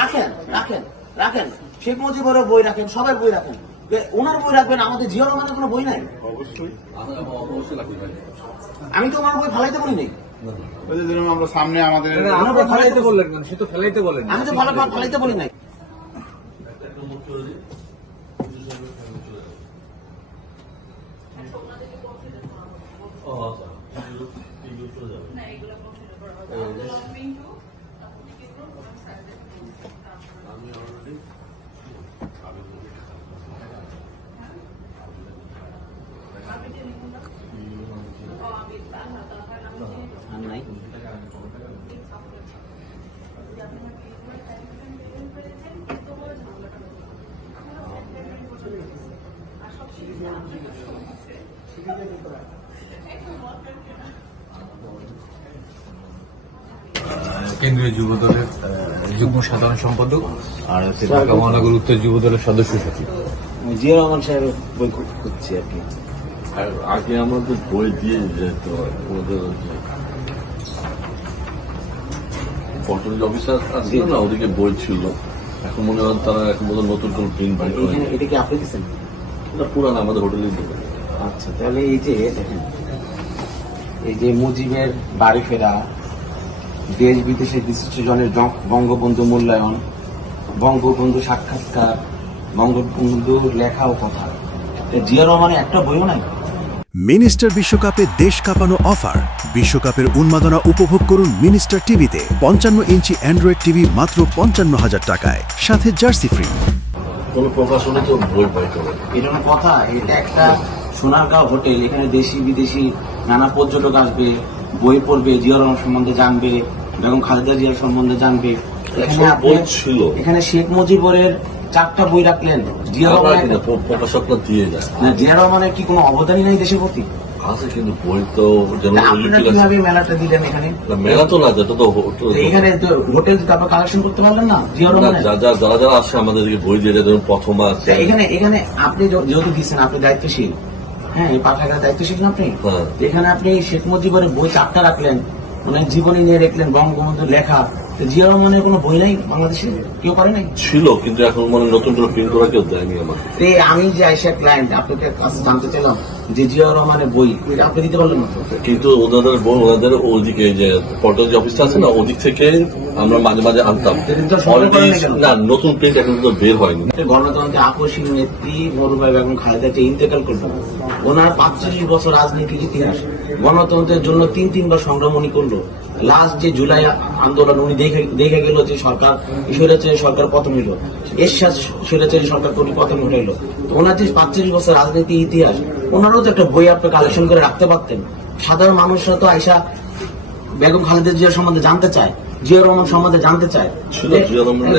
রাখেন রাখেন রাখেন, শেখ মুজিবের বই রাখেন, সবাই বই রাখেন, ওনার বই রাখবেন, আমাদের জিয়া রহমানের কোনো বই নাই। অবশ্যই আমি তো ওনার বই ফালাইতে বলি নাই। আমরা সামনে আমাদের ফেলাইতে বললেন কেন? সে তো ফেলাইতে বলেন। আমি তো ফালাইতে বলি নাই। নাই কেন্দ্রীয় যুব দলের যুগ্ম সাধারণ সম্পাদক আর হচ্ছে ঢাকা মহানগর উত্তর যুব দলের সদস্য সচিব। জিয়া রহমান সাহেবের বই খুঁজছি আর কি। আর আগে আমাদের বই দিয়ে যেত আমাদের পটল অফিসার আসছিল না, ওদিকে বই ছিল। এখন মনে হয় তারা এখন বোধ নতুন কোন প্রিন্ট বাইর করে। এটা কি আপনি দিচ্ছেন? পুরান আমাদের হোটেলে দেবে। আচ্ছা, তাহলে এই যে দেখেন, এই যে মুজিবের বাড়ি ফেরা, দেশ বিদেশে বিশিষ্টজনের বঙ্গবন্ধু মূল্যায়ন, বঙ্গবন্ধু সাক্ষাৎকার, বঙ্গবন্ধুর লেখা ও কথা, জিয়া রহমানের একটা বইও নাই। মিনিস্টার বিশ্বকাপে দেশ কাঁপানো অফার। বিশ্বকাপের উন্মাদনা উপভোগ করুন মিনিস্টার টিভিতে। 55 ইঞ্চি অ্যান্ড্রয়েড টিভি মাত্র 55,000 টাকায়, সাথে জার্সি ফ্রি। কোন প্রকাশনে তো বই বাইর করে। এটা কথা, এটা একটা সোনারগাঁও হোটেল, এখানে দেশি বিদেশি নানা পর্যটক আসবে, বই পড়বে, জিয়া রহমান সম্বন্ধে জানবে, বেগম খালেদা জিয়ার সম্বন্ধে জানবে। বই ছিল, এখানে শেখ মুজিবের 4টা বই রাখলেন। জিয়া রহমানের প্রকাশকরা দিয়ে যায়। জিয়া রহমানের কি কোনো অবদানই নাই দেশের প্রতি? আছে, কিন্তু বই তো যেন আপনারা কিভাবে মেলাটা দিলেন এখানে? মেলা তো না, যেটা তো এখানে তো হোটেল তারপর কালেকশন করতে পারলেন না জিয়া রহমানের? যারা যারা আসে আমাদেরকে বই দিয়ে যায়, যেমন প্রথম আছে। এখানে আপনি যেহেতু দিচ্ছেন, আপনি দায়িত্বশীল, হ্যাঁ, এই পাঠাগার দায়িত্বশীল না আপনি? হ্যাঁ। এখানে আপনি শেখ মুজিবের বই 4টা রাখলেন, মানে জীবনী নিয়ে রাখলেন, বঙ্গবন্ধুর লেখা। জিয়া রহমানের কোনো বই নাই বাংলাদেশে? কেউ করে নাই? ছিল, কিন্তু এখন মানে নতুন করে প্রিন্ট করা কেউ দেয়নি আমাকে। আমি যে আইসা ক্লায়েন্ট আপনাকে কাছে জানতে চাইলাম যে জিয়া রহমানের বই আপনি দিতে পারলেন না তো? কিন্তু ওনাদের ওদিকে যে পর্টাল যে অফিসটা আছে না, ওদিক থেকে আমরা মাঝে মাঝে আনতাম। না, নতুন প্রিন্ট এখন তো বের হয়নি। গণতন্ত্রের আকর্ষণ নেত্রী মরুভাই বেগম খালেদা জিয়া ইন্তেকাল করলেন। ওনার 45 বছর রাজনীতির ইতিহাস, গণতন্ত্রের জন্য 3-3 সংগ্রাম উনি করলো। লাস্ট যে জুলাই আন্দোলন উনি দেখে গেল যে সরকার স্বৈরাচারী সরকার পতন হইল, এরশাদ স্বৈরাচারী সরকার পতন হইল। ওনার যে 45 বছর রাজনীতি ইতিহাস, ওনারও তো একটা বই আপনি কালেকশন করে রাখতে পারতেন। সাধারণ মানুষরা তো আইসা বেগম খালেদা জিয়ার সম্বন্ধে জানতে চায়, জিয়া রহমান সম্বন্ধে জানতে চায়।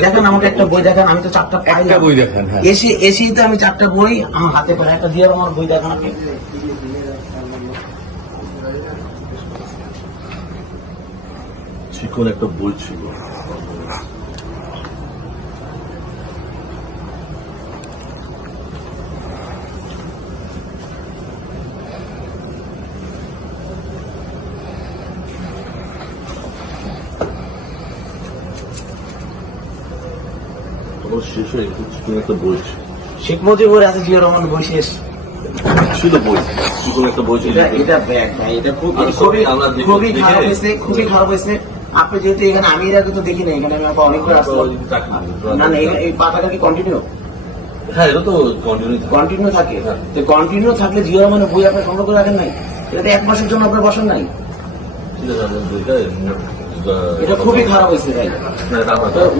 দেখেন আমাকে একটা বই দেখান, আমি তো 4টা পাইলাম। বই দেখান। এসেই তো আমি 4টা বই আমার হাতে পাই। একটা জিয়া রহমান বই দেখান আপনি। চিকন একটা বই ছিল। শেষ হয়ে চিকন একটা বই ছিল। শেখ মুজিবের আছে জিয়া রহমান বই শেষ ছিল, বই চিকন একটা বই ছিল। এটা ব্যাগ ভাই, এটা খুবই খারাপ হয়েছে, খুবই খারাপ হয়েছে। আপনি যেহেতু এখানে, আমি এর আগে তো দেখি না, এখানে আমি অনেক করে আসলাম। না না, এই পাতাটা কি কন্টিনিউ? হ্যাঁ, এটা তো কন্টিনিউ থাকে। তো কন্টিনিউ থাকলে জিয়া রহমানের বই আপনার সংগ্রহ করে রাখেন নাই? এটা তো 1 মাসের জন্য আপনার বসেন নাই। এটা খুবই খারাপ হয়েছে ভাই।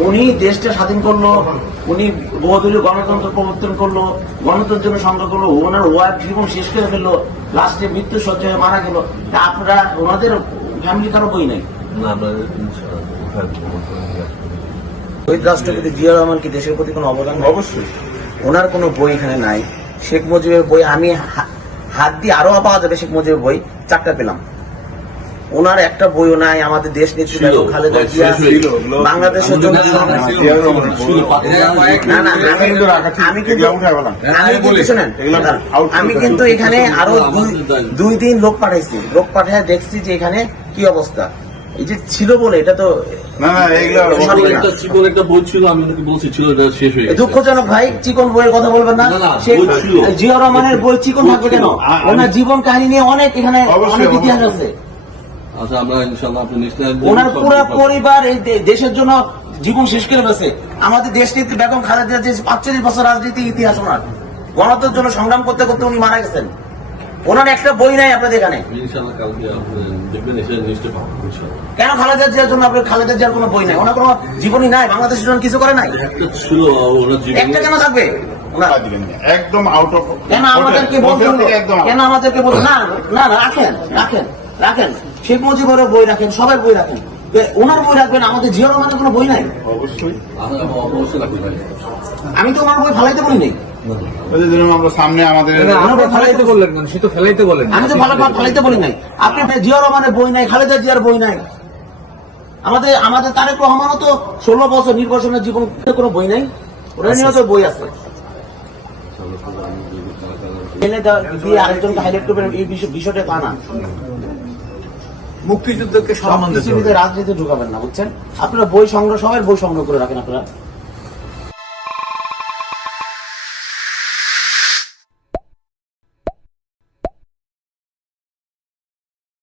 উনি দেশটা স্বাধীন করলো, উনি বহুদলীয় গণতন্ত্র প্রবর্তন করলো, গণতন্ত্রের জন্য সংগ্রাম করলো, ওনার ওয়াইফ জীবন শেষ করে ফেললো, লাস্টে মৃত্যু সজ্জায় মারা গেল। আপনারা ওনাদের ফ্যামিলি কারো বই নাই? শহীদ রাষ্ট্রপতি জিয়া রহমান কি দেশের প্রতি কোনো অবদান? অবশ্যই। ওনার কোনো বই এখানে নাই। শেখ মুজিবের বই আমি হাত দিয়ে আরো পাওয়া যাবে। শেখ মুজিবের বই 4টা পেলাম, ওনার একটা বইও নাই। আমাদের দেশ নেত্রী বেগম খালেদা জিয়া বাংলাদেশের জন্য, আমি কিন্তু এখানে আরো 2-3 লোক পাঠাইছি, লোক পাঠায় দেখছি যে এখানে কি অবস্থা। এই যে ছিল বলে এটা তো না এগুলো সঠিক না। একটা চিকন একটা বই ছিল, আমি ওনাকে বলছি ছিল, এটা শেষ হয়ে গেছে। দুঃখজনক ভাই, চিকন বইয়ের কথা বলবেন না। না, না, সে বই ছিল। জিয়া রহমানের বই চিকন থাকবে কেন? ওনার জীবন কাহিনী নিয়ে অনেক এখানে অবশ্যই, অনেক ইতিহাস অবশ্যই। আছে। আচ্ছা, আমরা ইনশাআল্লাহ আপনি নেক্সট টাইম ওনার পুরো পরিবার এই দেশের জন্য জীবন শেষ করে ফেলেছে। আমাদের দেশ নেত্রী বেগম খালেদা জিয়া 45 বছর রাজনীতি ইতিহাস ওনার, গণতন্ত্রের জন্য সংগ্রাম করতে করতে উনি মারা গেছেন। ওনার একটা বই নাই আপনাদের এখানে। ইনশাআল্লাহ কালকে আপনি দেখবেন, এসে নিশ্চয়ই পাবেন ইনশাআল্লাহ। কেন খালেদা জিয়ার জন্য আপনার খালেদা জিয়ার কোনো বই নাই? ওনার কোনো জীবনই নাই, বাংলাদেশের জন্য কিছু করে নাই। একটা ছিল ওনার জীবনে, একটা কেন থাকবে ওনার? একদম আউট অফ কেন আমাদেরকে বলতে হলো? কেন আমাদেরকে বলতে না না না রাখেন রাখেন রাখেন, শেখ মুজিবের বই রাখেন, সবার বই রাখেন, ওনার বই রাখবেন, আমাদের জিয়া রহমানের কোনো বই নাই। অবশ্যই অবশ্যই রাখতে পারি। আমি তো ওনার বই ফালাইতে বলি নাই। ওই যে যেরকম আমরা সামনে আমাদের আমরা ফেলাইতে বললেন কেন? সে তো ফেলাইতে বলেন। আমি তো ফালাইতে বলি নাই। আপনি জিয়া রহমানের বই নাই, খালেদা জিয়ার বই নাই। আমাদের আমাদের তারেক রহমানও তো 16 বছর নির্বাচনের জীবন কোনো বই নাই, ওরা নিয়েও তো বই আছে। এনে দিয়ে আরেকজনকে হাইলাইট করবেন এই বিষয়টা তা না। মুক্তিযুদ্ধকে সম্মান দিতে হবে। রাজনীতি ঢুকাবেন না, বুঝছেন? আপনারা বই সংগ্রহ, সবাই বই সংগ্রহ করে রাখেন আপনারা।